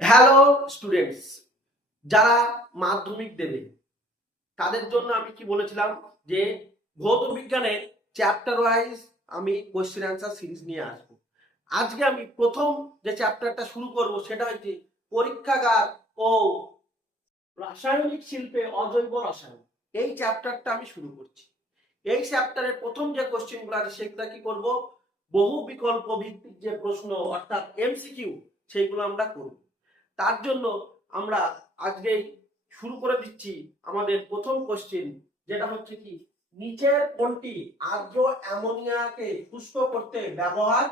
Hello students, যারা মাধ্যমিক দেবে তাদের জন্য আমি কি বলেছিলাম যে ভৌত বিজ্ঞানের চ্যাপ্টার ওয়াইজ আমি কোশ্চেন অ্যান্সার সিরিজ নিয়ে আসবো। আজকে আমি প্রথম যে চ্যাপ্টারটা শুরু করব সেটা হচ্ছে পরীক্ষাগার ও রাসায়নিক শিল্পে অজৈব রসায়ন। এই চ্যাপ্টারটা আমি শুরু করছি। এই চ্যাপ্টারের প্রথম যে কোশ্চেনগুলো আছে সেগুলো কি করব, বহু বিকল্প ভিত্তিক যে প্রশ্ন অর্থাৎ এমসিকিউ, সেইগুলো আমরা করব। তার জন্য আমরা আজকেই শুরু করে দিচ্ছি আমাদের প্রথম কোশ্চেন, যেটা হচ্ছে কি নিচের কোনটি আর্দ্র অ্যামোনিয়াকে শুষ্ক করতে ব্যবহার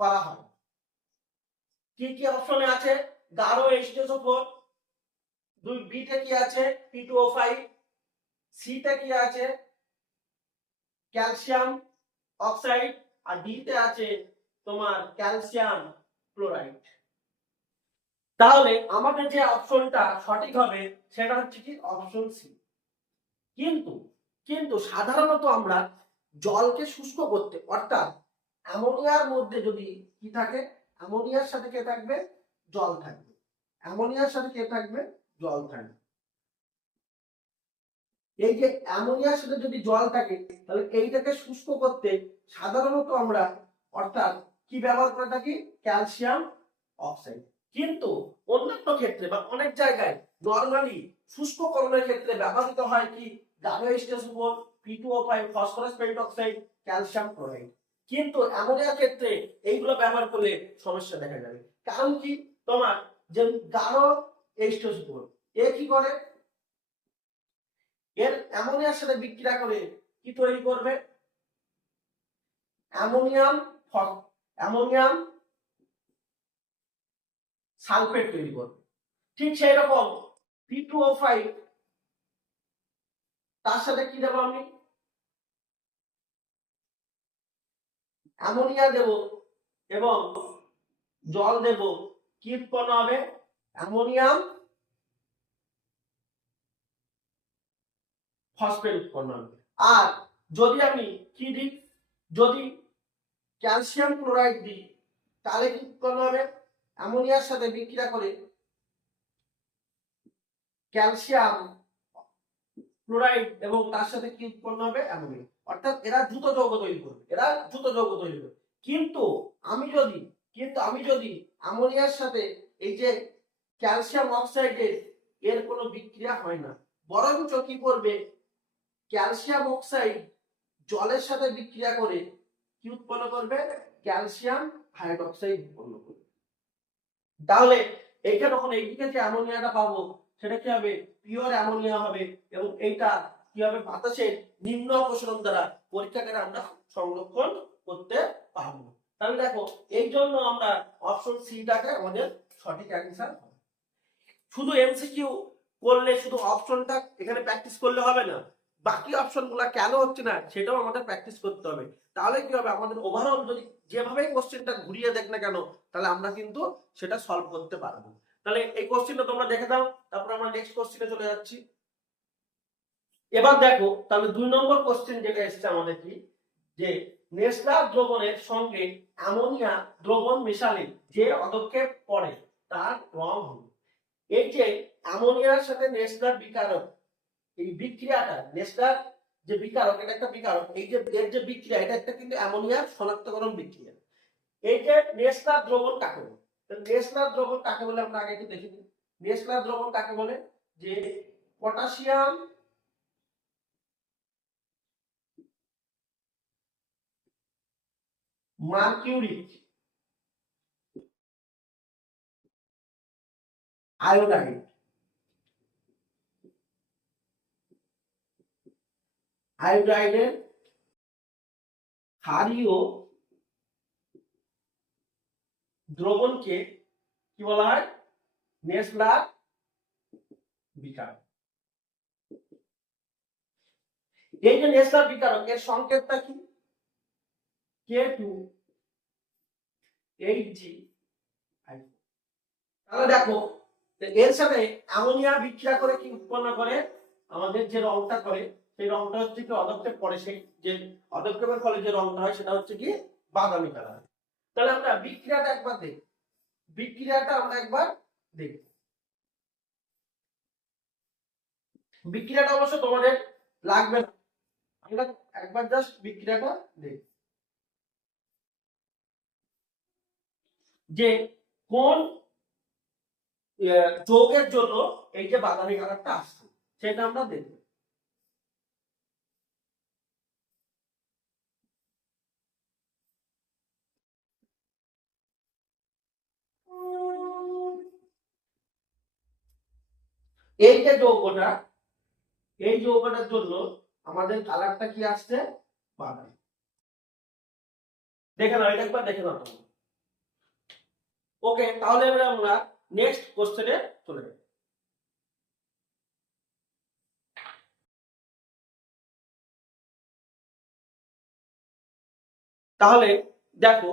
করা হয়? কি কি অপশনে আছে? গাঢ় H2SO4, দুই বিতে কি আছে P2O5, সিতে কি আছে ক্যালসিয়াম অক্সাইড, আর ডিতে আছে তোমার ক্যালসিয়াম ক্লোরাইড। তাহলে আমাদের যে অপশনটা সঠিক হবে সেটা হচ্ছে কি অপশন সি। কিন্তু কিন্তু সাধারণত আমরা জলকে শুষ্ক করতে অর্থাৎ অ্যামোনিয়ার মধ্যে যদি কি থাকে, অ্যামোনিয়ার সাথে কে থাকবে? জল থাকবে। অ্যামোনিয়ার সাথে কে থাকবে? জল থাকবে। এই যে অ্যামোনিয়ার সাথে যদি জল থাকে তাহলে এইটাকে শুষ্ক করতে সাধারণত আমরা অর্থাৎ কি ব্যবহার করে থাকি? Calcium oxide. কিন্তু অন্যান্য ক্ষেত্রে বা অনেক জায়গায় নরমালি শুষ্ককরণের ক্ষেত্রে ব্যবহৃত হয় কি গাঢ় H2SO4, P2O5, phosphorus পেন্টঅক্সাইড, calcium chloride. কিন্তু অ্যামোনিয়ার ক্ষেত্রে এইগুলো ব্যবহার করলে সমস্যা দেখা যাবে। কারণ কি, তোমার যে গাঢ় H2SO4 এ কি করে, এর অ্যামোনিয়ার সাথে বিক্রিয়া করে কি তৈরি করবে? অ্যামোনিয়াম অ্যামোনিয়াম সালফেট তৈরি করবে। ঠিক সেই রকম P2O5 তার সাথে কি দেবো আমি? অ্যামোনিয়া দেব এবং জল দেব, কি উৎপন্ন হবে? অ্যামোনিয়াম ফসফেট উৎপন্ন হবে। আর যদি আমি কি দিই, যদি ক্যালসিয়াম ক্লোরাইড দিই তাহলে কি উৎপন্ন হবে? অ্যামোনিয়ার সাথে বিক্রিয়া করে ক্যালসিয়াম ক্লোরাইড এবং তার সাথে কি উৎপন্ন হবে? অ্যামোনিয়া। অর্থাৎ এরা দ্রুত যৌগ তৈরি করবে, কিন্তু আমি যদি অ্যামোনিয়ার সাথে এই যে ক্যালসিয়াম অক্সাইডের এর কোনো বিক্রিয়া হয় না, বরঞ্চ কি করবে? ক্যালসিয়াম অক্সাইড জলের সাথে বিক্রিয়া করে কি উৎপন্ন করবে? ক্যালসিয়াম হাইড্রোক্সাইড উৎপন্ন করবে। তাহলে এইখানে তখন এইদিকে যে অ্যামোনিয়াটা পাবো সেটা কি হবে? পিওর অ্যামোনিয়া হবে এবং এইটা কি হবে? বাতাসের নিম্ন অপসরণ দ্বারা পরীক্ষাগারে আমরা সংরক্ষণ করতে পারবো। তাহলে দেখো, এই জন্য আমরা অপশন সিটাকে আমাদের সঠিক অ্যান্সার হবে। শুধু এমসিকিউ করলে শুধু অপশনটা এখানে প্র্যাকটিস করলে হবে না, বাকি অপশনগুলো কেন হচ্ছে না সেটাও আমাদের প্র্যাকটিস করতে হবে। তাহলে কি হবে? আমাদের ওভারঅল যদি যেভাবে কোশ্চেনটা ঘুরিয়ে দেখ না কেন, তাহলে আমরা কিন্তু সেটা সলভ করতে পারবো। তাহলে এই কোশ্চেনটা তোমরা দেখে দাও, তারপর আমরা নেক্সট কোশ্চেনে চলে যাচ্ছি। এবার দেখো, তাহলে 2 নম্বর কোশ্চেন যেটা এসেছে আমাদের কি, যে নেসলার দ্রবণের সঙ্গে অ্যামোনিয়া দ্রবণ মেশালে যে পদক্ষেপ পড়ে তার রং হলো। এই যে অ্যামোনিয়ার সাথে নেসলার বিকারক, এই বিক্রিয়াটা নেসলার যে বিকারক, এটা একটা বিকারক, এই যে এর যে বিক্রিয়া এটা একটা কিন্তু অ্যামোনিয়ার শনাক্তকরণ বিক্রিয়া। এই যে নেসলার দ্রবণ কাকে বলে? নেসলার দ্রবণ কাকে বলে আমরা আগে একটু দেখে নিই। নেসলার দ্রবণ কাকে বলে? যে পটাশিয়াম মার্কিউরিক আয়োডাইড, আয়োডাইডের ক্ষারীয় দ্রবণকে কি বলা হয়? নেসলার বিকারক। এই যে নেসলার বিকারক এর সংকেতটা কি? K2Hg। তাহলে দেখো, এর সাথে অ্যামোনিয়া বিক্রিয়া করে কি উৎপন্ন করে? আমাদের যে রংটা করে সেই রংটা হচ্ছে কি অদক্ষেপ পড়ে, সেই যে অদক্ষেপের ফলে যে রংটা হয় সেটা হচ্ছে কি বাদামি কালার। তাহলে আমরা বিক্রিয়াটা একবার দেখি, বিক্রিয়াটা আমরা একবার দেখব। বিক্রিয়াটা অবশ্য তোমাদের লাগবে না, আমরা একবার জাস্ট বিক্রিয়াটা দেখব যে কোন যৌগের জন্য এই যে বাদামি কালারটা আসছে সেটা আমরা দেখব। এই যে যৌগটা, এই যৌগটার জন্য আমাদের কালারটা কি আসছে? বাদামি। দেখে নাও, এটা একবার দেখে নাও। ওকে, তাহলে এবারে আমরা নেক্সট কোশ্চেনে চলে যাব। তাহলে দেখো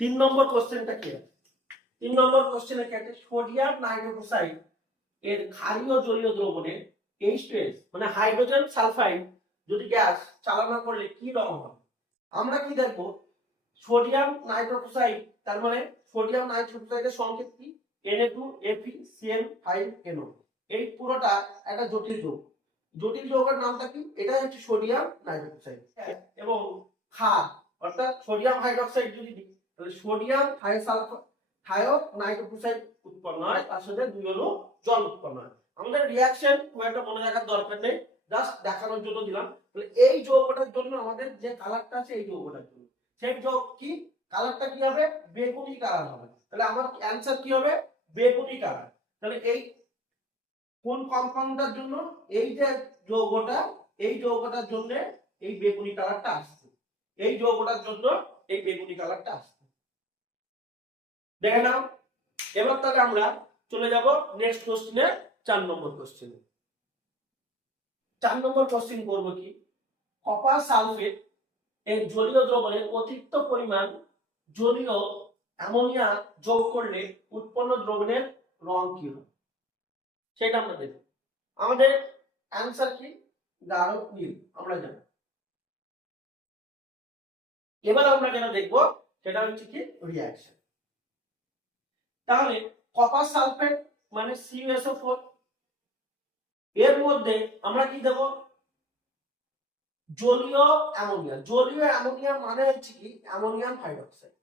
3 নম্বর কোশ্চেনটা কি আছে। 3 নম্বর কোশ্চেনে কি আছে? সোডিয়াম নাইট্রোক্সাইড এর ক্ষারীয় জলীয় দ্রবণে H2S মানে হাইড্রোজেন সালফাইড যদি গ্যাস চালনা করলে কি রকম হবে? আমরা কি দেখবো? সোডিয়াম নাইট্রোক্সাইড, তার মানে সোডিয়াম নাইট্রোক্সাইডের সংকেত কি? Na2FeCl5NO। এই পুরোটা একটা জটিল যৌগ। জটিল যৌগের নামটা কি? এটা হচ্ছে সোডিয়াম নাইট্রোক্সাইড। এবং ক্ষার অর্থাৎ সোডিয়াম হাইড্রোক্সাইড যদি দিই তাহলে সোডিয়াম থায়ো নাইট্রোক্সাইড উৎপন্ন হয়, তার সাথে 2 অণু জল উৎপন্ন হয়। আমাদের রিঅ্যাকশন খুব একটা মনে রাখার দরকার নেই, জাস্ট দেখানোর জন্য দিলাম। তাহলে এই যৌগটার জন্য আমাদের যে কালারটা আছে এই যৌগটার জন্য সেই যৌগ কি কালারটা কি হবে? বেগুনি কালার হবে। তাহলে আমার অ্যানসার কি হবে? বেগুনি কালার। তাহলে এই কোন কম্পাউন্ডটার জন্য? এই যে যৌগটা, এই যৌগটার জন্য এই বেগুনি কালারটা আসছে। এই যৌগটার জন্য এই বেগুনি কালারটা আসছে। দেখে নাও। এবার তাহলে আমরা চলে যাব নেক্সট কোশ্চেনে, 4 নম্বর কোশ্চেনে। 4 নম্বর কোশ্চেন করব কি? কপার সালফেট এর জলীয় দ্রবণে অতিরিক্ত পরিমাণ জলীয় অ্যামোনিয়া যোগ করলে উৎপন্ন দ্রবণের রং কি হবে? সেটা আমরা দেখব। আমাদের অ্যানসার কি? গাঢ় নীল, আমরা জানি। এবার আমরা যেটা দেখব সেটা হচ্ছে কি? রিঅ্যাকশন। তাহলে কপার সালফেট মানে CuSO4, এর মধ্যে আমরা কি দেব? জলীয় অ্যামোনিয়া। জলীয় অ্যামোনিয়া মানে হচ্ছে কি? Ammonium hydroxide.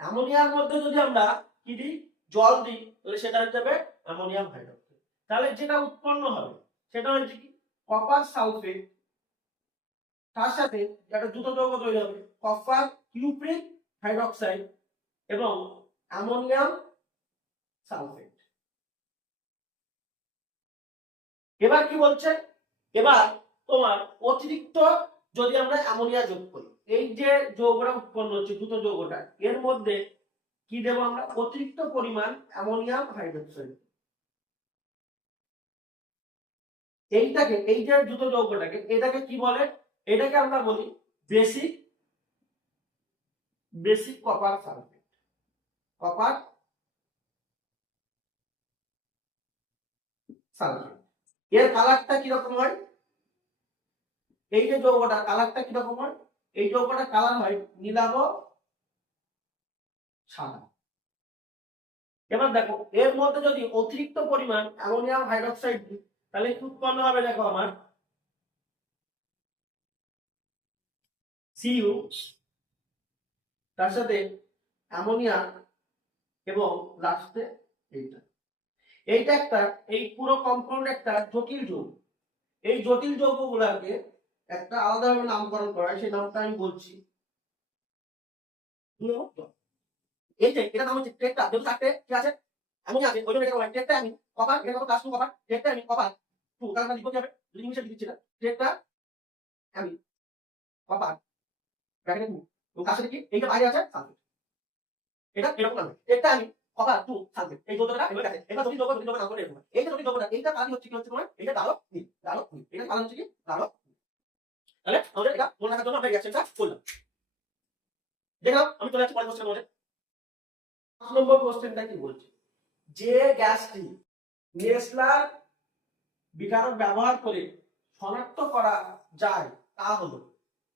অ্যামোনিয়ার মধ্যে যদি আমরা কি দিই? জল দিই, তাহলে সেটা হয়ে যাবে অ্যামোনিয়াম হাইড্রোক্সাইড। তাহলে যেটা উৎপন্ন হবে সেটা হচ্ছে কি? কপার সালফেট, তার সাথে একটা দুটো যৌগ তৈরি হবে, কপার কিউপ্রিক হাইড্রোক্সাইড এবং অ্যামোনিয়াম সালফেট। এবার কি বলছে? এবার তোমার অতিরিক্ত যদি আমরা অ্যামোনিয়া যোগ করি, এই যে যৌগটা উৎপন্ন হচ্ছে দুটো যৌগটা, এর মধ্যে কি দেব আমরা? অতিরিক্ত পরিমাণ অ্যামোনিয়াম হাইড্রোক্সাইড। এইটাকে, এই যে দুটো যৌগটাকে, এটাকে কি বলে? এটাকে আমরা বলি basic copper sulphate. Copper sulphate এর কালারটা কিরকম হয়? এই যে যৌগটা কালারটা কিরকম হয়? এই যৌগটা কালার হয় নীলাভ সাদা। এবার দেখো এর মধ্যে যদি অতিরিক্ত পরিমাণ অ্যামোনিয়াম হাইড্রোক্সাইড দিই তাহলে কি উৎপন্ন হবে? দেখো আমার Cu, তার সাথে অ্যামোনিয়া এবং লাস্টে এইটা। এইটা একটা, এই পুরো কম্পাউন্ড একটা জটিল যৌগ। এই জটিল যৌগগুলোকে একটা আলাদাভাবে নামকরণ করা হয়, সেই নামটা আমি বলছি। এই যে এটা নাম হচ্ছে টেট্রা। যেহেতু চারটে কি আছে? অ্যামোনিয়া আছে, ওই জন্য এটা বলা হয় টেট্রা অ্যামিন কপার। এটা কত? +2 কপার। টেট্রা অ্যামিন কপার 2, কারণ আমরা লিখবো কি হবে? যদি ইংলিশে লিখছি না, টেট্রা অ্যামিন কপার ব্র্যাকেটে 2 এবং তার সাথে কি এইটা বাইরে আছে সালফেট। এটা এরকম নাম টেট্রা অ্যামিন কপার 2 সালফেট। এই যৌগটা এভাবে দেখে। এটা জটিল যৌগ নাম করে এরকম। এই যে জটিল যৌগটা, এইটা কারণ হচ্ছে কি? হচ্ছে তোমার এটা গাঢ় নীল। গাঢ় নীল, এটা কারণ হচ্ছে কি? গাঢ় নীল। তাহলে আমাদের এটা মনে রাখার জন্য আমরা রিঅ্যাকশনটা করলাম। দেখলাম। আমি চলে যাচ্ছি পরের কোশ্চেনের মধ্যে। 5 নম্বর কোশ্চেনটা কি বলছে? যে গ্যাসটি নেসলার বিকারক ব্যবহার করে শনাক্ত করা যায় তা হলো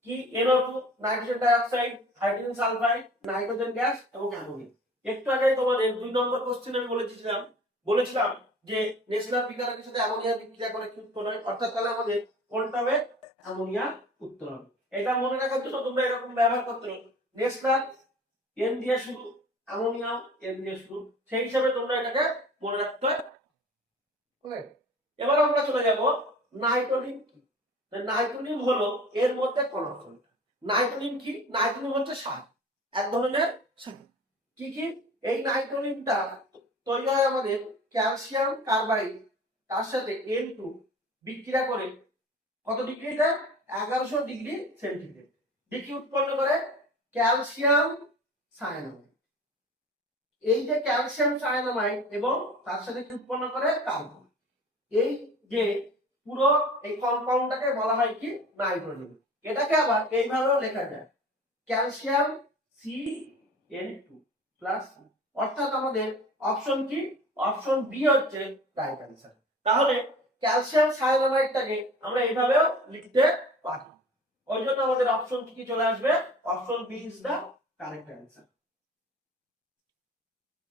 কি? NO2, nitrogen dioxide, hydrogen sulphide, nitrogen gas এবং অ্যামোনিয়া। একটু আগে তোমাদের 2 নম্বর কোশ্চেন আমি বলেছিলাম যে নেসলার বিকারকের সাথে অ্যামোনিয়া বিক্রিয়া করে কি উৎপন্ন হয়, অর্থাৎ তাহলে আমাদের কোনটা হবে, অ্যামোনিয়া উত্তর হবে। এটা মনে রাখার জন্য তোমরা এরকম ব্যবহার করতে পারো, নেসলার এন দিয়ে শুরু, অ্যামোনিয়া এন দিয়ে শুরু, সেই হিসাবে তোমরা এটাকে মনে রাখতে হবে। ওকে, এবার আমরা চলে যাব নাইট্রোলিন কি। নাইট্রোলিন হলো এর মধ্যে কোন কোনটা। নাইট্রোলিন কি? নাইট্রোলিন হচ্ছে সার, এক ধরনের সার। কি কি? এই নাইট্রোলিনটা তৈরি হয় আমাদের ক্যালসিয়াম কার্বাইড তার সাথে N2 বিক্রিয়া করে কত ডিগ্রিতে, 1100 ডিগ্রি সেন্টিগ্রেড কি উৎপন্ন করে, ক্যালসিয়াম সায়ানামাইড। এই যে ক্যালসিয়াম সায়ানামাইড এবং তার সাথে কি উৎপন্ন করে, কার্বন। এই যে পুরো এই কম্পাউন্ডটাকে বলা হয় কি, নাইট্রোজেন। এটাকে আবার এইভাবেও লেখা যায়, ক্যালসিয়াম CN2 প্লাস, অর্থাৎ আমাদের অপশন কি, অপশন বি হচ্ছে রাইট অ্যান্সার। তাহলে ক্যালসিয়াম সায়ানামাইডটাকে আমরা এইভাবেও লিখতে পারি, ওই জন্য আমাদের অপশন কি চলে আসবে, option B is the correct answer.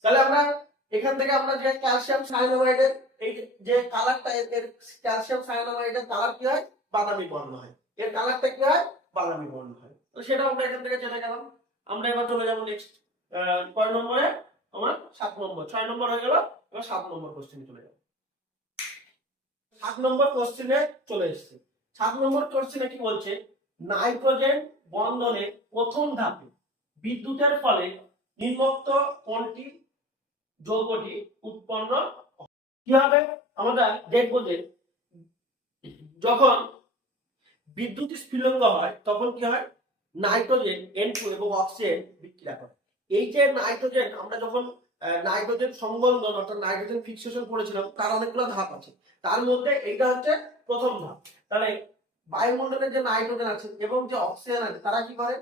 তাহলে আমরা এখান থেকে আমরা যে ক্যালসিয়াম সায়ানামাইডের এই যে কালারটা, এর ক্যালসিয়াম সায়ানামাইডের কালার কি হয়, বাদামি বর্ণ হয়, এর কালারটা কি হয়, বাদামি বর্ণ হয়। তো সেটা আমরা এখান থেকে চলে গেলাম। আমরা এবার চলে যাব নেক্সট কয় নম্বরে, আমার 7 নম্বর, 6 নম্বর হয়ে গেল, এবার 7 নম্বর কোশ্চেনে চলে যাব। 7 নম্বর কোশ্চেনে চলে এসেছে। 7 নম্বর কোশ্চেনে কি বলছে, নাইট্রোজেন বন্ধনের প্রথম ধাপে বিদ্যুতের ফলে নিম্নোক্ত কোনটি যৌগটি উৎপন্ন কি হবে। আমরা দেখবো যে যখন বিদ্যুৎ স্ফুলিঙ্গ হয় তখন কি হয়, নাইট্রোজেন N2 এবং অক্সিজেন বিক্রিয়া করে। এই যে নাইট্রোজেন, আমরা যখন নাইট্রোজেন সংবন্ধন অর্থাৎ নাইট্রোজেন ফিক্সেশন করেছিলাম, তার অনেকগুলো ধাপ আছে, তার মধ্যে এইটা হচ্ছে প্রথম ধাপ। তাহলে বায়ুমণ্ডলের যে নাইট্রোজেন আছে এবং যে অক্সিজেন আছে, তারা কি করে,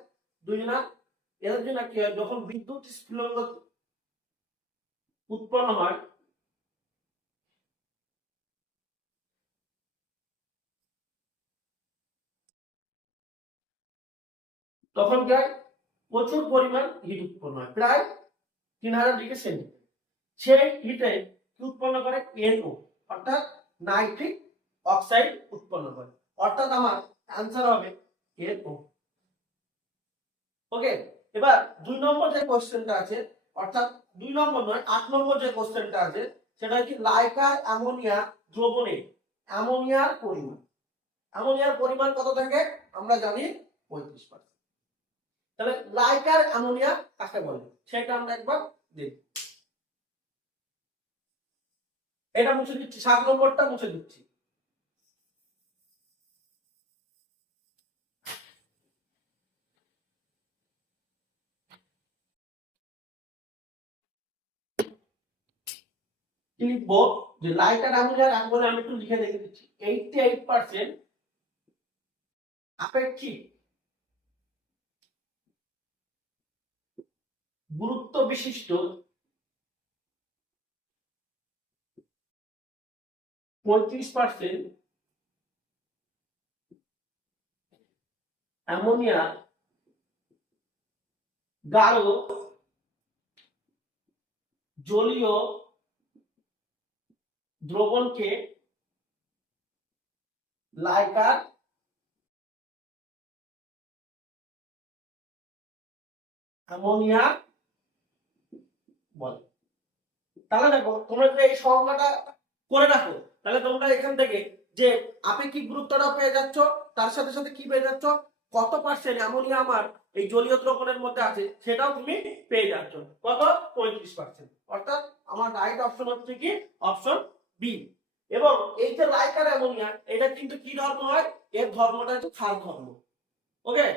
দুজনা এদের জন্য কি হয়, যখন বিদ্যুৎ স্ফুলিঙ্গ উৎপন্ন হয় তখন কি হয়, প্রচুর পরিমাণ হিট উৎপন্ন হয়, প্রায় 3000 ডিগ্রি সেন্টিগ্রেড। সেই হিটে উৎপন্ন করে NO, অর্থাৎ নাইট্রিক অক্সাইড উৎপন্ন করে, অর্থাৎ আমার অ্যান্সার হবে NO। ওকে, এবার 2 নম্বর যে কোশ্চেনটা আছে, অর্থাৎ 2 নম্বর নয় 8 নম্বর যে কোশ্চেনটা আছে, সেটা হচ্ছে লাইকার অ্যামোনিয়া দ্রবণে অ্যামোনিয়ার পরিমাণ। অ্যামোনিয়ার পরিমাণ কত থাকে, আমরা জানি 35%। তাহলে লাইকার অ্যামোনিয়া কাকে বলে সেটা আমরা একবার দেখি। এটা মুছে দিচ্ছি, 7 নম্বরটা মুছে দিচ্ছি। লিখবো যে লাইকার অ্যামোনিয়া কাকে বলে, আমি একটু লিখে দেখে দিচ্ছি। 88% আপেক্ষিক গুরুত্ব বিশিষ্ট 35% অ্যামোনিয়া গাঢ় জলীয় দ্রবণকে লাইকার অ্যামোনিয়া বলে। তাহলে দেখো, তোমরা যদি এই সংজ্ঞাটা করে রাখো, তাহলে তোমরা এখান থেকে যে আপেক্ষিক গুরুত্বটাও পেয়ে যাচ্ছ, তার সাথে সাথে কি পেয়ে যাচ্ছ, কত পার্সেন্ট অ্যামোনিয়া আমার এই জলীয় দ্রবণের মধ্যে আছে সেটাও তুমি পেয়ে যাচ্ছ, কত, 35%। অর্থাৎ আমার রাইট অপশন হচ্ছে কি, অপশন বি। এবং এই যে লাইকার অ্যামোনিয়া, এটা কিন্তু কি ধর্ম হয়, এর ধর্মটা হচ্ছে ক্ষার ধর্ম। ওকে,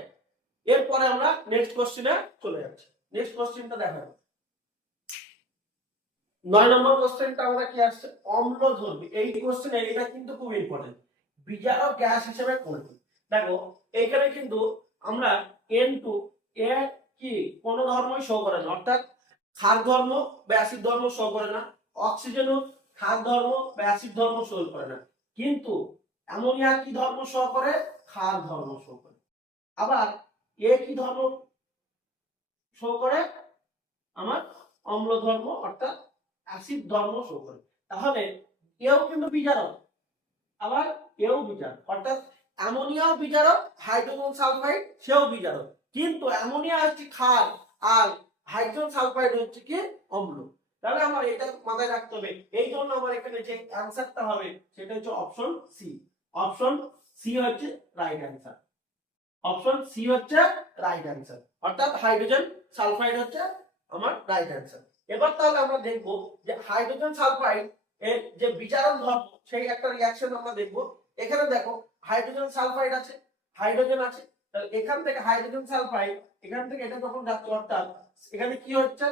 এরপরে আমরা নেক্সট কোশ্চেনে চলে যাচ্ছি। নেক্সট কোশ্চেনটা দেখো, 9 নম্বর কোশ্চেনটা আমরা কি আসছে, অম্লধর্মী। এই কোশ্চেনে এটা কিন্তু খুব ইম্পর্টেন্ট, বিজারক গ্যাস হিসেবে কোনটি। দেখো এইখানে কিন্তু আমরা N2 এ কি কোন ধর্মই শো করে না, অর্থাৎ ক্ষার ধর্ম বা অ্যাসিড ধর্ম শো করে না, অক্সিজেনও ক্ষার ধর্ম বা অ্যাসিড ধর্ম শো করে না, কিন্তু অ্যামোনিয়া কি ধর্ম শো করে, ক্ষার ধর্ম শো করে। আবার এ কি ধর্ম শো করে, আমার অম্ল ধর্ম অর্থাৎ অ্যাসিড ধর্ম শো করে। তাহলে এও কিন্তু বিজারক, আবার এও বিজারক, অর্থাৎ অ্যামোনিয়াও বিজারক, হাইড্রোজেন সালফাইড সেও বিজারক, কিন্তু অ্যামোনিয়া হচ্ছে ক্ষার আর হাইড্রোজেন সালফাইড হচ্ছে কি অম্ল। তাহলে আমার এটা মাথায় রাখতে হবে। এই জন্য আমার এখানে যে অ্যান্সারটা হবে সেটা হচ্ছে অপশন সি। অপশন সি হচ্ছে রাইট অ্যান্সার। অপশন সি হচ্ছে রাইট অ্যান্সার, অর্থাৎ হাইড্রোজেন সালফাইড হচ্ছে আমার রাইট অ্যান্সার। এবার তাহলে আমরা দেখব যে হাইড্রোজেন সালফাইড এর যে বিজারণ ধর্ম সেই একটা রিঅ্যাকশন আমরা দেখব। এখানে দেখো হাইড্রোজেন সালফাইড আছে, হাইড্রোজেন আছে, তাহলে এখান থেকে হাইড্রোজেন সালফাইড এখান থেকে এটা যখন যাচ্ছে অর্থাৎ এখানে কি হচ্ছে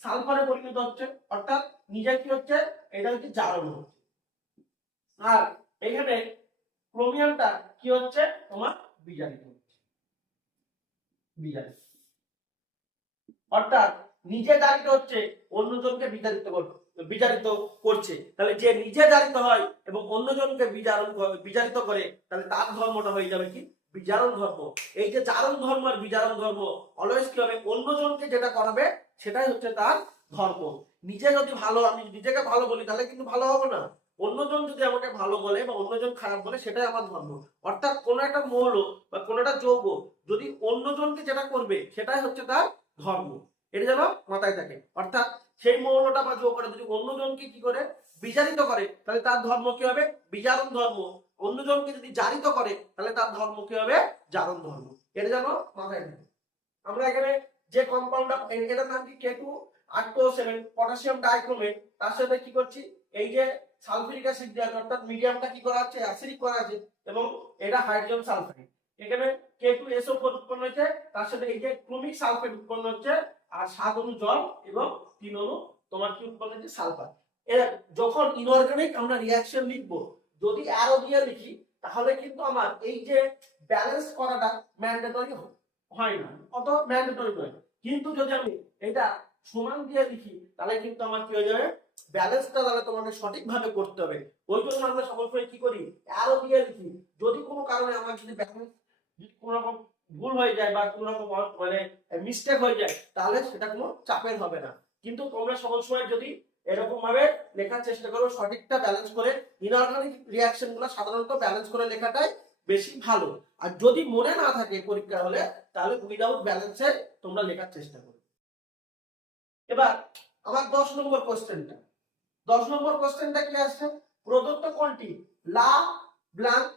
সালফারে পরিণত হচ্ছে, অর্থাৎ নিজে কি হচ্ছে এটা হচ্ছে জারণ হচ্ছে। আর এখানে ক্রোমিয়ামটা কি হচ্ছে তোমার বিজারিত হচ্ছে, বিজারিত, অর্থাৎ নিজে জারিত হচ্ছে অন্যজনকে বিজারিত করছে। তাহলে যে নিজে জারিত হয় এবং অন্যজনকে বিজারিত করে তাহলে তার ধর্মটা হয়ে যাবে কি বিজারণ ধর্ম। এই যে জারণ ধর্ম আর বিজারণ ধর্ম অলওয়েজ কি হবে, অন্যজনকে যেটা করাবে সেটাই হচ্ছে তার ধর্ম। নিজে যদি ভালো, আমি নিজেকে ভালো বলি তাহলে কিন্তু ভালো হবে না, অন্যজন যদি আমাকে ভালো বলে বা অন্যজন খারাপ বলে সেটাই আমার ধর্ম। অর্থাৎ কোন একটা মৌল বা কোন একটা যৌগ যদি অন্যজনকে যেটা করবে সেটাই হচ্ছে তার ধর্ম, এটা যেন মাথায় থাকে। অর্থাৎ সেই মৌলটা বা যৌগটা যদি অন্যজনকে কি করে বিজারিত করে তাহলে তার ধর্ম কি হবে বিজারণ ধর্ম, অন্যজনকে যদি জারিত করে তাহলে তার ধর্ম কি হবে জারণ ধর্ম, এটা যেন মাথায় থাকে। আমরা এখানে যে কম্পাউন্ডটা এটার নাম কি K2 পটাশিয়াম ডাইক্রোমেট, তার সাথে কি করছি এই যে সালফিউরিক অ্যাসিড দেওয়া আছে, অর্থাৎ মিডিয়ামটা কি করা আছে অ্যাসিডিক করা আছে এবং এটা হাইড্রোজেন সালফাইড। এখানে K2SO4 উৎপন্ন হচ্ছে, তার সাথে এই যে ক্রোমিক সালফেট উৎপন্ন হচ্ছে, আর 7 অণু জল এবং 3 অণু তোমার কি উৎপন্ন হচ্ছে সালফার। এর যখন ইনঅর্গানিক আমরা রিঅ্যাকশন লিখবো যদি অ্যারো দিয়ে লিখি তাহলে কিন্তু আমার এই যে ব্যালেন্স করাটা ম্যান্ডেটরি হয় না, অত ম্যান্ডেটরি নয়। কিন্তু যদি আমি এটা সমান দিয়ে লিখি তাহলে কিন্তু আমার কি হয়ে যাবে ব্যালেন্সটা তাহলে তোমাকে সঠিকভাবে করতে হবে। ওই জন্য আমরা সবসময় কি করি অ্যারো দিয়ে লিখি। যদি কোনো কারণে আমার যদি ব্যালেন্স কোনো রকম ভুল হয়ে যায় বা কোনো রকম মানে মিস্টেক হয়ে যায় তাহলে সেটা কোনো চাপের হবে না। কিন্তু তোমরা সকল সময় যদি এরকম ভাবে লেখার চেষ্টা করো সঠিকটা ব্যালেন্স করে, ইনঅর্গানিক রিঅ্যাকশন গুলো সাধারণত ব্যালেন্স করে লেখাটাই বেশি ভালো। আর যদি মনে না থাকে পরীক্ষা হলে তাহলে উইদাউট ব্যালেন্সে তোমরা লেখার চেষ্টা করো। এবার আমার 10 নম্বর কোশ্চেনটা, 10 নম্বর কোশ্চেনটা কি আছে, প্রদত্ত কোনটি লা ব্লাঙ্ক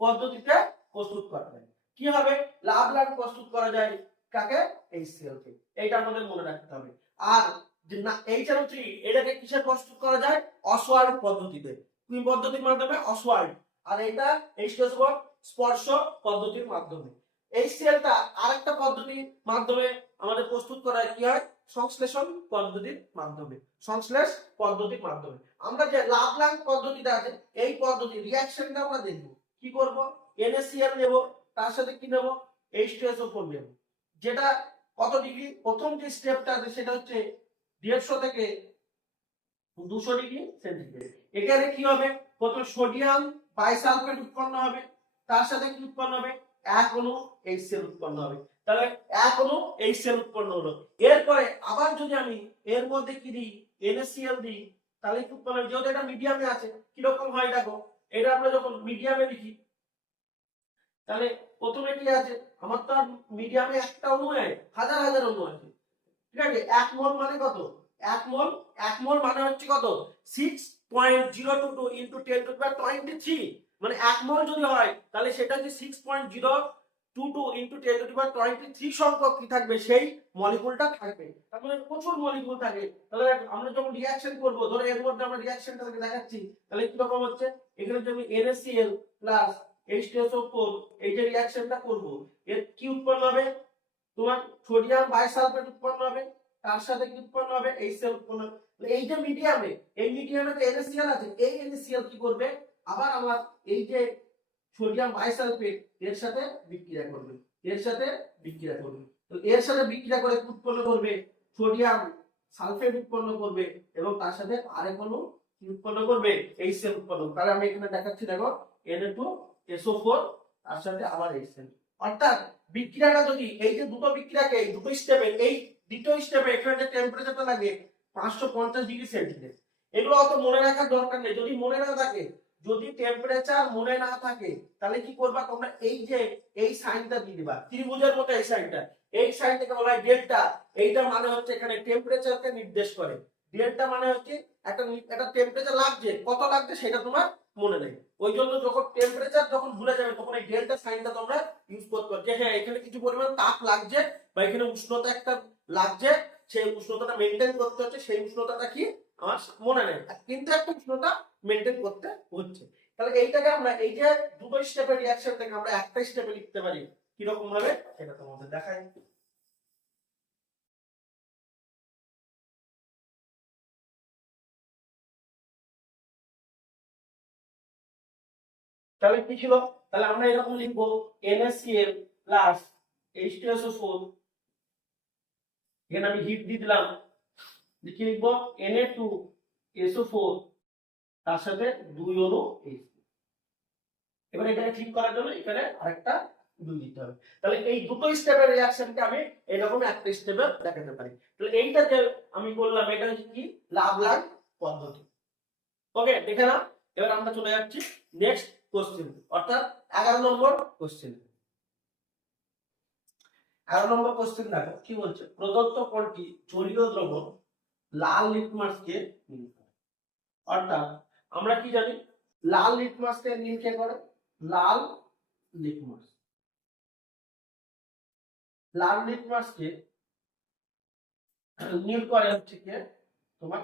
পদ্ধতিতে প্রস্তুত করা যায়। কি হবে লা ব্লাঙ্ক প্রস্তুত করা যায় কাকে HCl কে, এইটা আমাদের মনে রাখতে হবে। আর যে না HNO3 এটাকে কিসে প্রস্তুত করা যায় অসওয়াল্ড পদ্ধতিতে, কোন পদ্ধতির মাধ্যমে অসওয়াল্ড, আর এটা H2SO4 স্পর্শ পদ্ধতির মাধ্যমে। HCl টা আরেকটা পদ্ধতির মাধ্যমে আমাদের প্রস্তুত করা কি হয় সংশ্লেষণ পদ্ধতির মাধ্যমে, সংশ্লেষ পদ্ধতির মাধ্যমে। আমরা যে লা ব্লাঙ্ক পদ্ধতিটা আছে এই পদ্ধতি রিঅ্যাকশনটা আমরা দেখব, কি করব NaCl নেব, তার সাথে কি নেব H2SO4 নেব, যেটা কত ডিগ্রি, প্রথম যে স্টেপটা আছে সেটা হচ্ছে 150 থেকে 200 ডিগ্রি সেন্টিগ্রেড। এখানে কি হবে প্রথম সোডিয়াম বাইসালফেট উৎপন্ন হবে, তার সাথে কি উৎপন্ন হবে এক অণু HCl উৎপন্ন হবে। তাহলে এক অণু HCl উৎপন্ন হলো। এরপরে আবার যদি আমি এর মধ্যে কি দিই NaCl দিই তাহলে কি উৎপন্ন হবে, যেহেতু এটা মিডিয়ামে আছে কিরকম হয় দেখো, এটা আমরা যখন মিডিয়ামে লিখি তাহলে প্রথমে কি আছে আমার তো মিডিয়ামে একটা অণু নয় হাজার হাজার অণু আছে, ঠিক আছে। 1 মোল মানে কত 1 মোল মানে হচ্ছে কত 6.022 ইনটু 10⁻23, মানে 1 মোল যদি হয় তাহলে সেটা যে 6.022 ইনটু 10⁻23 সংখ্যক কি থাকবে সেই মলিকুলটা থাকবে। তার মানে প্রচুর মলিকুল থাকে। তাহলে আমরা যখন রিঅ্যাকশন করব, ধরো এর মধ্যে আমরা রিঅ্যাকশনটা দেখাচ্ছি তাহলে কি রকম হচ্ছে, এখানে যদি NaCl প্লাস H2SO4 এই যে রিঅ্যাকশনটা করব এর কি উৎপন্ন হবে তোমার সোডিয়াম বাইসালফেট উৎপন্ন হবে, তার সাথে কি উৎপন্ন হবে HCl উৎপন্ন হবে। এই যে মিডিয়ামে এই মিডিয়ামে তো NaCl আছে, এই NaCl কি করবে আবার আমার এই যে সোডিয়াম বাইসালফেট এর সাথে বিক্রিয়া করবে, এর সাথে বিক্রিয়া করবে। তো এর সাথে বিক্রিয়া করে উৎপন্ন করবে সোডিয়াম সালফেট উৎপন্ন করবে এবং তার সাথে আরেক অণু কি উৎপন্ন করবে HCl উৎপন্ন করবে। তাহলে আমি এখানে দেখাচ্ছি দেখো Na2SO4 তার সাথে আবার HCl। অর্থাৎ বিক্রিয়াটা যদি এই যে দুটো বিক্রিয়াকে দুটো স্টেপে এই দ্বিতীয় স্টেপে এখানে যে টেম্পারেচারটা লাগে 550 ডিগ্রি সেন্টিগ্রেড। এগুলো অত মনে রাখার দরকার নেই। যদি মনে না থাকে, যদি টেম্পারেচার মনে না থাকে, তাহলে কি করবা তোমরা, এই যে এই সাইনটা দিয়ে দিবা ত্রিভুজের মতো, এই সাইনটা, এই সাইনটাকে বলা হয় ডেল্টা। এইটা মানে হচ্ছে এখানে টেম্পারেচারকে নির্দেশ করে। ডেল্টা মানে হচ্ছে একটা টেম্পারেচার লাগছে, কত লাগছে সেটা তোমার মনে নেই। ওই জন্য যখন টেম্পারেচার যখন ভুলে যাবে, তখন এই ডেল্টা সাইনটা তোমরা ইউজ করতে পারো, যে হ্যাঁ এখানে কিছু পরিমাণ তাপ লাগছে বা এখানে উষ্ণতা একটা লাগছে, সেই উষ্ণতাটা মেনটেন করতে হচ্ছে, সেই উষ্ণতাটা কি আমার মনে নেই, কিন্তু একটা উষ্ণতা মেনটেন করতে হচ্ছে। তাহলে এইটাকে আমরা, এই যে দুটো স্টেপের রিঅ্যাকশনটাকে আমরা একটা স্টেপে লিখতে পারি কিরকম ভাবে, সেটা তোমাদের দেখাই। তাহলে কি ছিল, তাহলে আমরা এরকম লিখবো NaCl প্লাস H2SO4, এখানে আমি হিট দিয়ে দিলাম, কি লিখবো Na2SO4 তার সাথে 2 অণু H। এবার এটাকে ঠিক করার জন্য এখানে আরেকটা 2 দিতে হবে। তাহলে এই দুটো স্টেপের রিঅ্যাকশনকে আমি এরকম একটা স্টেপে দেখাতে পারি। তাহলে এইটা যে আমি বললাম, এটা হচ্ছে কি লাভ-লাগ পদ্ধতি। ওকে, দেখে না। এবার আমরা চলে যাচ্ছি নেক্সট কোশ্চেন, অর্থাৎ 11 নম্বর কোশ্চেন। 11 নম্বর কোশ্চেন দেখো কি বলছে, প্রদত্ত কোনটি জলীয় দ্রবণ লাল লিটমাসকে নীল করে। অর্থাৎ আমরা কি জানি, লাল লিটমাসকে নীল কে করে, লাল লিটমাস, লাল লিটমাসকে নীল করে হচ্ছে কি তোমার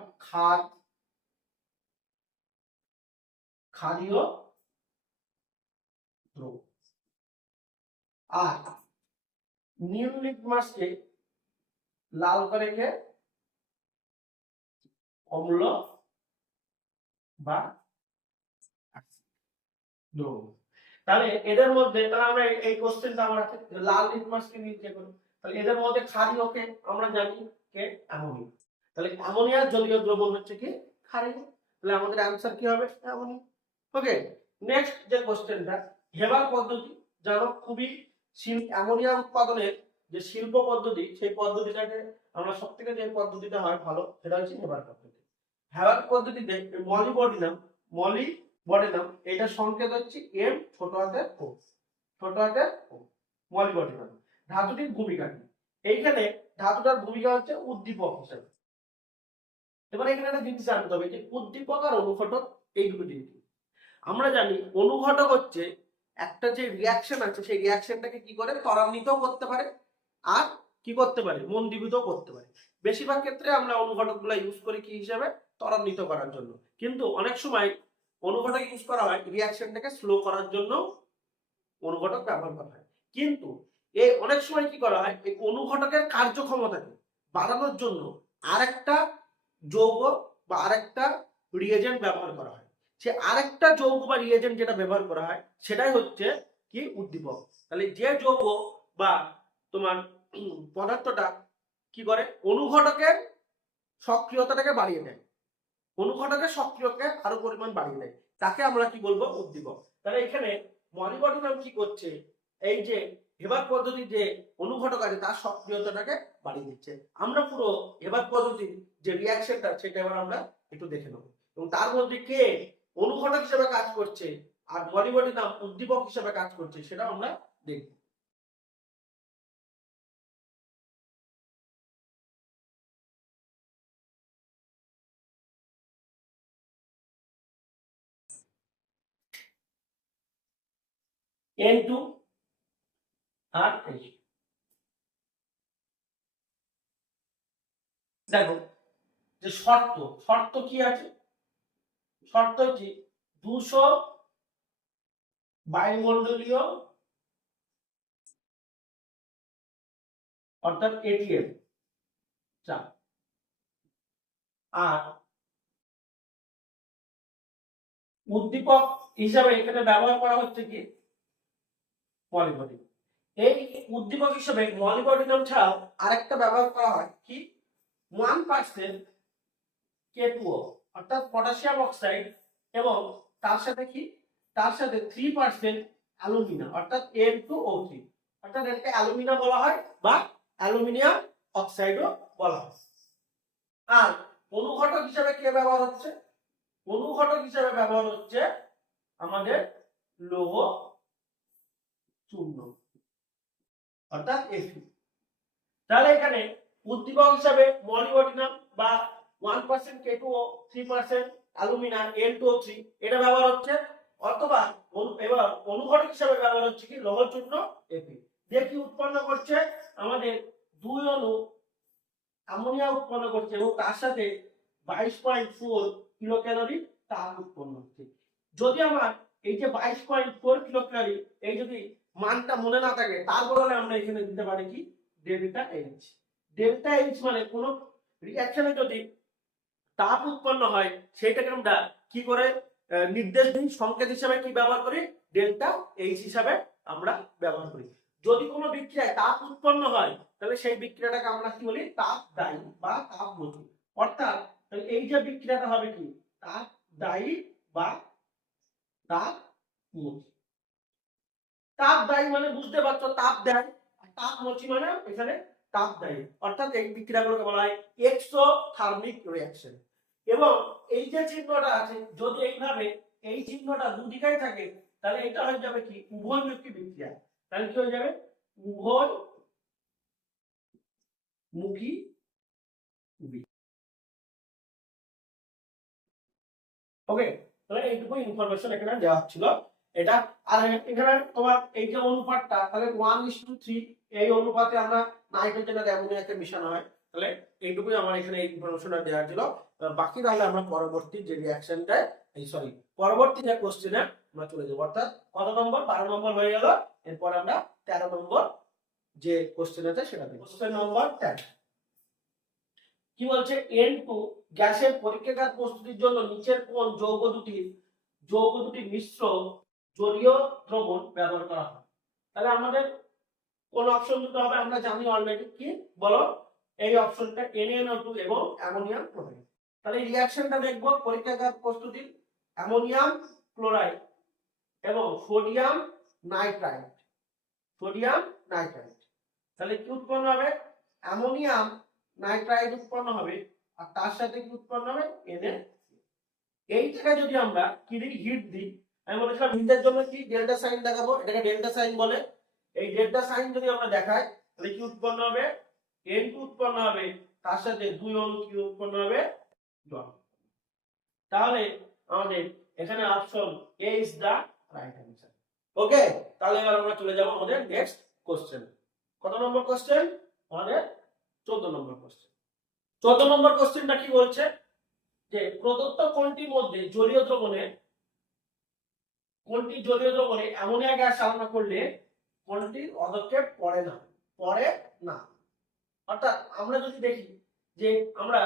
ক্ষারীয় দ্রবণ। আর নীল লিটমাসকে লাল করে কে, অম্ল বা দ্রবণ। তাহলে এদের মধ্যে, তাহলে আমরা এই কোশ্চেনটা আমরা লাল লিটমাসকে নীল কে করে, তাহলে এদের মধ্যে ক্ষারীয়কে আমরা জানি কে, অ্যামোনিয়া। তাহলে অ্যামোনিয়ার জলীয় দ্রবণ হচ্ছে কি ক্ষারীয়। তাহলে আমাদের অ্যানসার কি হবে, অ্যামোনিয়া। ওকে, নেক্সট যে কোশ্চেনটা, হেবার পদ্ধতি জানো খুবই, অ্যামোনিয়া উৎপাদনের যে শিল্প পদ্ধতি, সেই পদ্ধতিটাকে আমরা সবথেকে যে পদ্ধতিটা হয় ভালো, সেটা হচ্ছে হেবার পদ্ধতি। হেবার পদ্ধতিতে মলিবডেনাম, এটা সংকেত হচ্ছে এম ছোট হাতের ও, ছোট হাতের ও, মলিবডেনাম। ধাতুটির ভূমিকা কি, এইখানে ধাতুটার ভূমিকা হচ্ছে উদ্দীপক হিসেবে। এবার এখানে একটা জিনিস জানতে হবে যে উদ্দীপক আর অনুঘটক এই দুটো জিনিস। আমরা জানি অনুঘটক হচ্ছে একটা যে রিঅ্যাকশন আছে, সেই রিঅ্যাকশনটাকে কি করে ত্বরান্বিত করতে পারে, আর কি করতে পারে মন্দীভূত করতে পারে। বেশিরভাগ ক্ষেত্রে আমরা অনুঘটকগুলো ইউজ করি কি হিসাবে, ত্বরান্বিত করার জন্য। কিন্তু অনেক সময় অনুঘটক ইউজ করা হয় রিঅ্যাকশনটাকে স্লো করার জন্য, অনুঘটক ব্যবহার করা হয়। কিন্তু এই অনেক সময় কি করা হয়, এই অনুঘটকের কার্যক্ষমতাকে বাড়ানোর জন্য আরেকটা যৌগ বা আরেকটা রিএজেন্ট ব্যবহার করা হয়। সে আরেকটা যৌগ বা রিএজেন্ট যেটা ব্যবহার করা হয়, সেটাই হচ্ছে কি উদ্দীপক। তাহলে যে যৌগ বা তোমার পদার্থটা কি করে, অনুঘটকের সক্রিয়তাটাকে বাড়িয়ে দেয়, অনুঘটকের সক্রিয়কে আরো পরিমাণ বাড়িয়ে দেয়, তাকে আমরা কি বলবো, উদ্দীপক। তাহলে এখানে মলিবডেনাম কি করছে, এই যে হেবার পদ্ধতি যে অনুঘটক আছে তার সক্রিয়তাটাকে বাড়িয়ে দিচ্ছে। আমরা পুরো হেবার পদ্ধতির যে রিঅ্যাকশনটা, সেটা এবার আমরা একটু দেখে নেব, এবং তার মধ্যে কে অনুঘটক হিসেবে কাজ করছে আর মলিবডেনাম উদ্দীপক হিসেবে কাজ করছে, সেটা আমরা দেখব। N2 আর H, দেখো যে শর্ত কি আছে, শর্ত কি 200 বায়ুমণ্ডলীয় অর্থাৎ ATM চাপ, আর উদ্দীপক হিসাবে এখানে ব্যবহার করা হচ্ছে কি মলিবডেনাম। এই উদ্দীপক হিসাবে মলিবডেনাম ছাড়াও আরেকটা ব্যবহার করা হয় কি 1% K2O অর্থাৎ পটাশিয়াম অক্সাইড, এবং তার সাথে কি, তার সাথে 3% অ্যালুমিনা অর্থাৎ N2O3, অর্থাৎ এটাকে অ্যালুমিনা বলা হয় বা অ্যালুমিনিয়াম অক্সাইডও বলা হয়। আর অনুঘটক হিসেবে কে ব্যবহার হচ্ছে? অনুঘটক হিসেবে ব্যবহার হচ্ছে আমাদের লৌহ চূর্ণ অর্থাৎ Fe। তাহলে এখানে উদ্দীপক হিসাবে মলিবডিনাম বা 1% K2O 3% অ্যালুমিনা Al2O3 এটা ব্যবহার হচ্ছে, অথবা এবার অনুঘটক হিসাবে ব্যবহার হচ্ছে কি লৌহ চূর্ণ Fe। যে কি উৎপন্ন করছে? আমাদের দুই অণু অ্যামোনিয়া উৎপন্ন করছে এবং তার সাথে 22.4 কিলো ক্যালোরি তাপ উৎপন্ন হচ্ছে। যদি আমার এই যে 22.4 কিলো ক্যালোরি এই যদি মানটা মনে না থাকে, তারপরে আমরা এখানে দিতে পারি কি ডেল্টা এইচ। ডেল্টা এইচ মানে কোন রিঅ্যাকশনে যদি তাপ উৎপন্ন হয় সেটাকে আমরা কি করে নির্দেশ দিই, সংকেত হিসেবে কি ব্যবহার করি? ডেল্টা এইচ হিসাবে আমরা ব্যবহার করি। যদি কোনো বিক্রিয়ায় তাপ উৎপন্ন হয় তাহলে সেই বিক্রিয়াটাকে আমরা কি বলি? তাপদায়ী বা তাপমোচী। অর্থাৎ এই যে বিক্রিয়াটা হবে কি তাপদায়ী বা তাপমোচী। তাপদায়ী মানে বুঝতে পারছো তাপ দেয়, আর তাপমোচী মানে এখানে তাপদায়ী। অর্থাৎ এই বিক্রিয়াগুলোকে বলা হয় এক্সোথার্মিক রিঅ্যাকশন। এবং এই যে চিহ্নটা আছে যদি এইভাবে এই চিহ্নটা দুদিকেই থাকে তাহলে এটা হয়ে যাবে কি উভয়মুখী বিক্রিয়া। তাহলে কি হয়ে যাবে? উভয়মুখী বিক্রিয়া। ওকে, তাহলে এইটুকু ইনফরমেশন এখানে দেওয়া ছিল। এটা আর এখানে তোমার এই যে অনুপাতটা তাহলে 1:3 এই অনুপাতে আমরা নাইট্রোজেন আর অ্যামোনিয়াকে মিশানো হয়। তাহলে এইটুকুই আমার এখানে এই ইনফরমেশনটা দেওয়া ছিল। বাকি তাহলে আমরা পরবর্তী যে রিঅ্যাকশনটা পরবর্তী যে কোশ্চেনে আমরা চলে যাব। অর্থাৎ কত নম্বর? 12 নম্বর হয়ে গেল। এরপর আমরা 13 নম্বর যে কোশ্চেন আছে সেটা দেখব। কোশ্চেন নম্বর 13 কি বলছে? N2 গ্যাসের পরীক্ষাগার প্রস্তুতির জন্য নিচের কোন যৌগ দুটি মিশ্র জলীয় দ্রবণ ব্যবহার করা হয়? তাহলে আমাদের কোন অপশন দুটো হবে আমরা জানি অলরেডি। কি বলো? এই অপশনটা NaNO2 এবং অ্যামোনিয়াম ক্লোরাইড। তাহলে রিঅ্যাকশনটা দেখব পরীক্ষাগার প্রস্তুতি অ্যামোনিয়াম ক্লোরাইড এবং সোডিয়াম নাইট্রাইট। তাহলে কি উৎপন্ন হবে? অ্যামোনিয়াম নাইট্রাইট উৎপন্ন হবে আর তার সাথে কি উৎপন্ন হবে? Na। এইটাকে যদি আমরা কি দিই? হিট দিই। আমি বলেছিলাম হিটের জন্য কি ডেল্টা সাইন দেখাবো, এটাকে ডেল্টা সাইন বলে। এই ডেল্টা সাইন যদি আমরা দেখাই তাহলে কি উৎপন্ন হবে? N2 উৎপন্ন হবে, তার সাথে দুই অণু কি উৎপন্ন হবে? জল। তাহলে আমাদের এখানে option A is the right answer. Okay, তাহলে এবার আমরা চলে যাব আমাদের নেক্সট কোশ্চেন। কত নম্বর কোশ্চেন? আমাদের 14 নম্বর কোশ্চেন। 14 নম্বর কোশ্চেনটা কি বলছে? যে প্রদত্ত কোনটির মধ্যে জলীয় দ্রবণে অ্যামোনিয়া গ্যাস চালনা করলে কোনটির পদক্ষেপ পড়ে না। অর্থাৎ আমরা যদি দেখি যে আমরা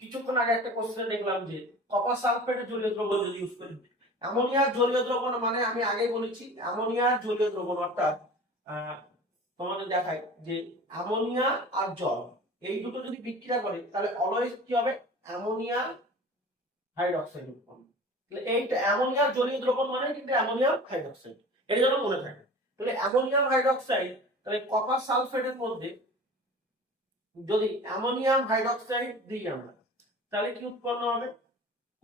কিছুক্ষণ আগে একটা কোশ্চেনে দেখলাম যে কপার সালফেটের জলীয় দ্রবণ যদি ইউজ করি, অ্যামোনিয়ার জলীয় দ্রবণ মানে আমি আগেই বলেছি অ্যামোনিয়ার জলীয় দ্রবণ অর্থাৎ তোমাদের দেখায় যে অ্যামোনিয়া আর জল এই দুটো যদি বিক্রিয়া করে তাহলে অলওয়েজ কি হবে? অ্যামোনিয়া হাইড্রোক্সাইড উৎপন্ন। তাহলে এইটা অ্যামোনিয়ার জলীয় দ্রবণ মানে কিন্তু অ্যামোনিয়াম হাইড্রোক্সাইড, এর জন্য মনে থাকে। তাহলে অ্যামোনিয়াম হাইড্রোক্সাইড তাহলে কপার সালফেটের মধ্যে যদি অ্যামোনিয়াম হাইড্রোক্সাইড দিই আমরা তাহলে কি উৎপন্ন হবে?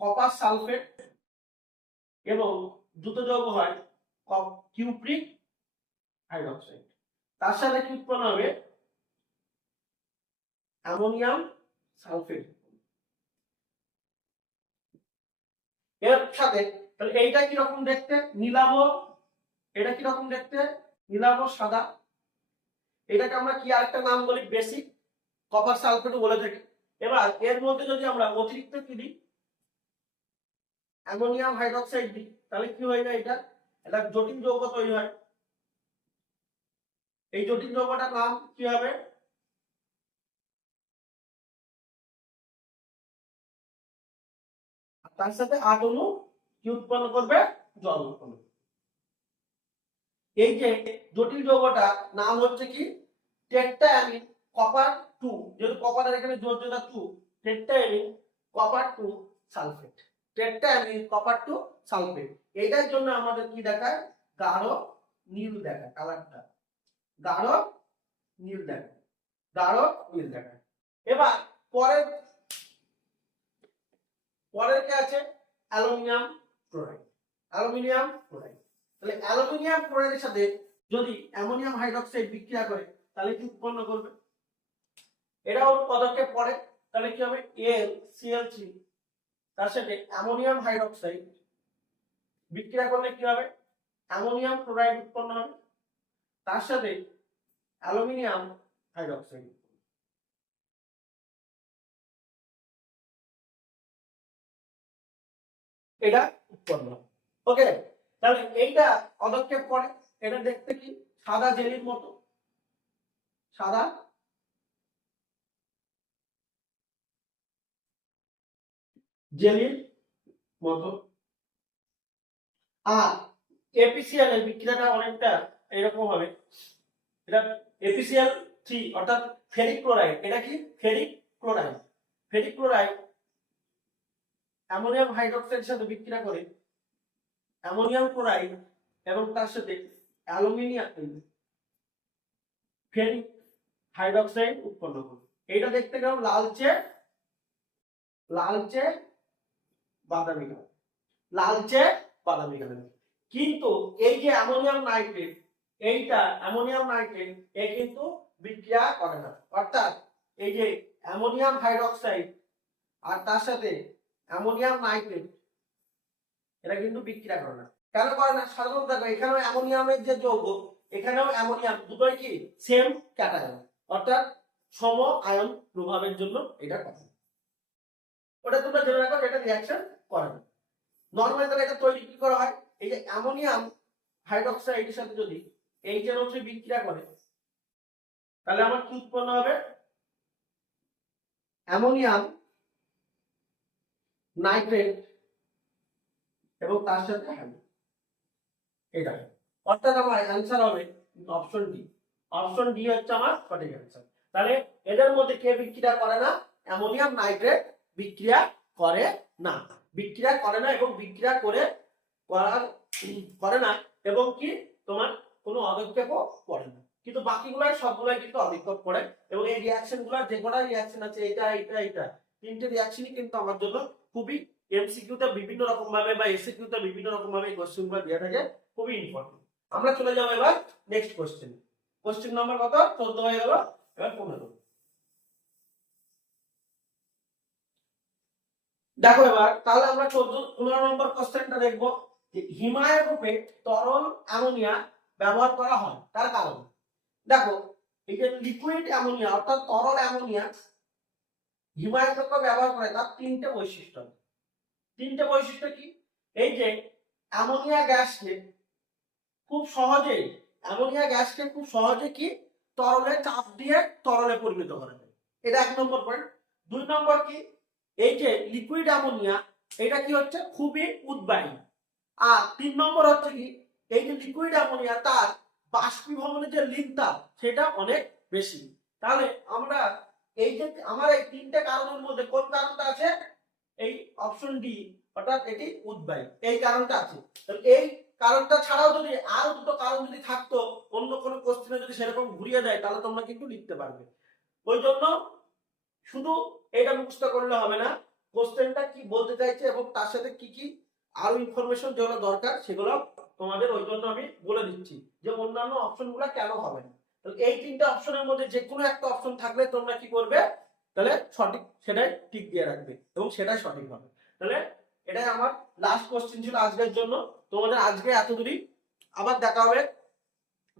কপার সালফেট এবং দুটো যৌগ হয় কিউপ্রিক হাইড্রোক্সাইড, তার সাথে কি উৎপন্ন হবে? Ammonium sulphate. এর সাথে তাহলে এইটা কি রকম দেখতে? নীলাভ। এটা কি রকম দেখতে? নীলাভ সাদা। এটাকে আমরা কি আরেকটা নাম বলি? বেসিক কপার সালফেটও বলে থাকি। এবার এর মধ্যে যদি আমরা অতিরিক্ত কি দিই? অ্যামোনিয়াম হাইড্রোক্সাইড দিই তাহলে কি হয়ে যায়? এটা জটিল যৌগ তৈরি হয়। এই জটিল যৌগটার নাম কি হবে? তার সাথে 8 অণু কি উৎপন্ন করবে? জল উৎপন্ন। এই যে জটিল যৌগটা নাম হচ্ছে কি? Tetraammine copper 2। যেহেতু কপারের এখানে যোজ্যতা 2, tetraammine copper 2 sulphate. Tetraammine copper 2 sulphate. এইটার জন্য আমাদের কি দেখায়? গাঢ় নীল দেখায়। কালারটা গাঢ় নীল দেখায়। গাঢ় নীল দেখায়। এবার পরের কে আছে অ্যালুমিনিয়াম ক্লোরাইড। অ্যালুমিনিয়াম ক্লোরাইড, তাহলে অ্যালুমিনিয়াম ক্লোরাইডের সাথে যদি অ্যামোনিয়াম হাইড্রোক্সাইড বিক্রিয়া করে তাহলে কি উৎপন্ন করবে? এটাও পদক্ষেপ পড়ে। তাহলে কি হবে? AlCl3 তার সাথে অ্যামোনিয়াম হাইড্রোক্সাইড বিক্রিয়া করলে কি হবে? অ্যামোনিয়াম ক্লোরাইড উৎপন্ন হবে, তার সাথে অ্যালুমিনিয়াম হাইড্রোক্সাইড। এটা উৎপন্ন হবে। ওকে, তাহলে এইটা পদক্ষেপ পড়ে। এটা দেখতে কি সাদা জেলির মতো, সাদা জেলির মতো। আর এপিসিএল এর বিক্রিয়াটা অনেকটা এরকম হবে। এটা ApCl3 অর্থাৎ ফেরিক ক্লোরাইড। এটা কি ferric chloride. Ferric chloride ammonium হাইড্রোক্সাইডের সাথে বিক্রিয়া করে অ্যামোনিয়াম ক্লোরাইড এবং তার সাথে অ্যালুমিনিয়াম ফেরিক হাইড্রোক্সাইড উৎপন্ন করে। এটা দেখতে কেমন? লালচে বাদামি কালার, লালচে বাদামি কালার। কিন্তু এই যে অ্যামোনিয়াম নাইট্রেট, এইটা অ্যামোনিয়াম নাইট্রেট এ কিন্তু বিক্রিয়া করে না। অর্থাৎ এই যে অ্যামোনিয়াম হাইড্রোক্সাইড আর তার সাথে অ্যামোনিয়াম নাইট্রেট এটা কিন্তু বিক্রিয়া করে না। কেন করে না? সাধারণত দেখো এখানেও অ্যামোনিয়ামের যে যৌগ, এখানেও অ্যামোনিয়াম, দুটোই কি সেম ক্যাটায়ন, অর্থাৎ সম আয়ন প্রভাবের জন্য এটা করে। ওটা তোমরা জেনে রাখো, এটা রিঅ্যাকশন করে না। নরমালি তাহলে এটা তৈরি কি করা হয়? এই যে অ্যামোনিয়াম হাইড্রোক্সাইডের সাথে যদি HNO3 বিক্রিয়া করে তাহলে আমার কি উৎপন্ন হবে? অ্যামোনিয়াম নাইট্রেট এবং তার সাথে এটা। অর্থাৎ আমার অ্যান্সার হবে অপশন ডি। অপশন ডি হচ্ছে আমার সঠিক অ্যান্সার। তাহলে এদের মধ্যে কে বিক্রিয়া করে না? অ্যামোনিয়াম নাইট্রেট বিক্রিয়া করে না, বিক্রিয়া করে না এবং বিক্রিয়া করে না এবং কি তোমার কোনো অদক্ষেপও পড়ে না। কিন্তু বাকিগুলাই সবগুলাই কিন্তু অদক্ষেপ পড়ে। এবং এই রিঅ্যাকশন গুলো যে কটা রিঅ্যাকশন আছে, এটা তিনটে রিঅ্যাকশনই কিন্তু আমার জন্য খুবই এমসিকিউতে বিভিন্ন রকম ভাবে বা এসিকিউতে বিভিন্ন রকম ভাবে এই কোশ্চেনগুলো দেওয়া থাকে, খুবই ইম্পর্টেন্ট। আমরা চলে যাব এবার নেক্সট কোশ্চেন। কোশ্চেন নাম্বার কত? 14 হয়ে গেল, এবার 15। দেখো এবার তাহলে আমরা 15 নম্বর কোশ্চেনটা দেখব। হিমায়ক রূপে তরল অ্যামোনিয়া ব্যবহার করা হয়, তার কারণ। দেখো এই যে লিকুইড অ্যামোনিয়া অর্থাৎ তরল অ্যামোনিয়া হিমায়ক রূপে ব্যবহার করে, তার তিনটে বৈশিষ্ট্য। তিনটে বৈশিষ্ট্য কি? এই যে অ্যামোনিয়া গ্যাসকে খুব সহজে কি তরলে চাপ দিয়ে তরলে পরিণত করা যায়, এটা 1 নম্বর পয়েন্ট। 2 নম্বর কি? এই যে লিকুইড অ্যামোনিয়া এটা কি হচ্ছে খুবই উদ্বায়ী। আর 3 নম্বর হচ্ছে কি এই যে লিকুইড অ্যামোনিয়া তার বাষ্পীভবনের যে লিঙ্কটা সেটা অনেক বেশি। তাহলে আমরা এই যে আমার এই তিনটে কারণের মধ্যে কোন কারণটা আছে? এই অপশন ডি, অর্থাৎ এটি উদ্বায়ী, এই কারণটা আছে। তাহলে এই কারণটা ছাড়াও যদি আরো দুটো কারণ যদি থাকতো অন্য কোনো কোশ্চেনে যদি সেরকম ঘুরিয়ে দেয় তাহলে তোমরা কিন্তু লিখতে পারবে। ওই জন্য শুধু এটা মুখস্থ করলে হবে না, কোশ্চেনটা কি বলতে চাইছে এবং তার সাথে কি কি আরো ইনফরমেশন যেগুলো দরকার সেগুলো তোমাদের ওই জন্য আমি বলে দিচ্ছি যে অন্যান্য অপশনগুলো কেন হবে না। তাহলে এই তিনটা অপশনের মধ্যে যে কোনো একটা অপশন থাকলে তোমরা কি করবে? তাহলে সঠিক সেটাই টিক দিয়ে রাখবে এবং সেটাই সঠিক হবে। তাহলে এটাই আমার লাস্ট কোশ্চেন ছিল আজকের জন্য। তোমাদের আজকে এতদূরই, আবার দেখা হবে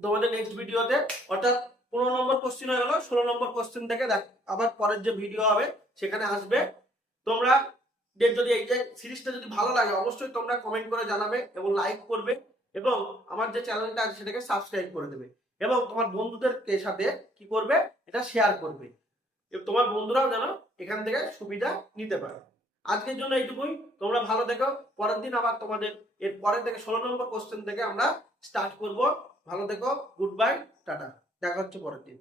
তোমাদের নেক্সট ভিডিওতে। অর্থাৎ 15 নম্বর কোশ্চেন হয়ে গেল, 16 নম্বর কোশ্চেন থেকে আবার পরের যে ভিডিও হবে সেখানে আসবে। তোমরা যদি এই যে সিরিজটা যদি ভালো লাগে অবশ্যই তোমরা কমেন্ট করে জানাবে এবং লাইক করবে এবং আমার যে চ্যানেলটা আছে সেটাকে সাবস্ক্রাইব করে দেবে এবং তোমার বন্ধুদের সাথে কি করবে? এটা শেয়ার করবে, তোমার বন্ধুরাও যেন এখান থেকে সুবিধা নিতে পারে। আজকের জন্য এইটুকুই, তোমরা ভালো দেখো। পরের দিন আবার তোমাদের এর পরের থেকে 16 নম্বর কোশ্চেন থেকে আমরা স্টার্ট করব। ভালো দেখো, গুড বাই, টাটা, দেখা হচ্ছে পরের দিন।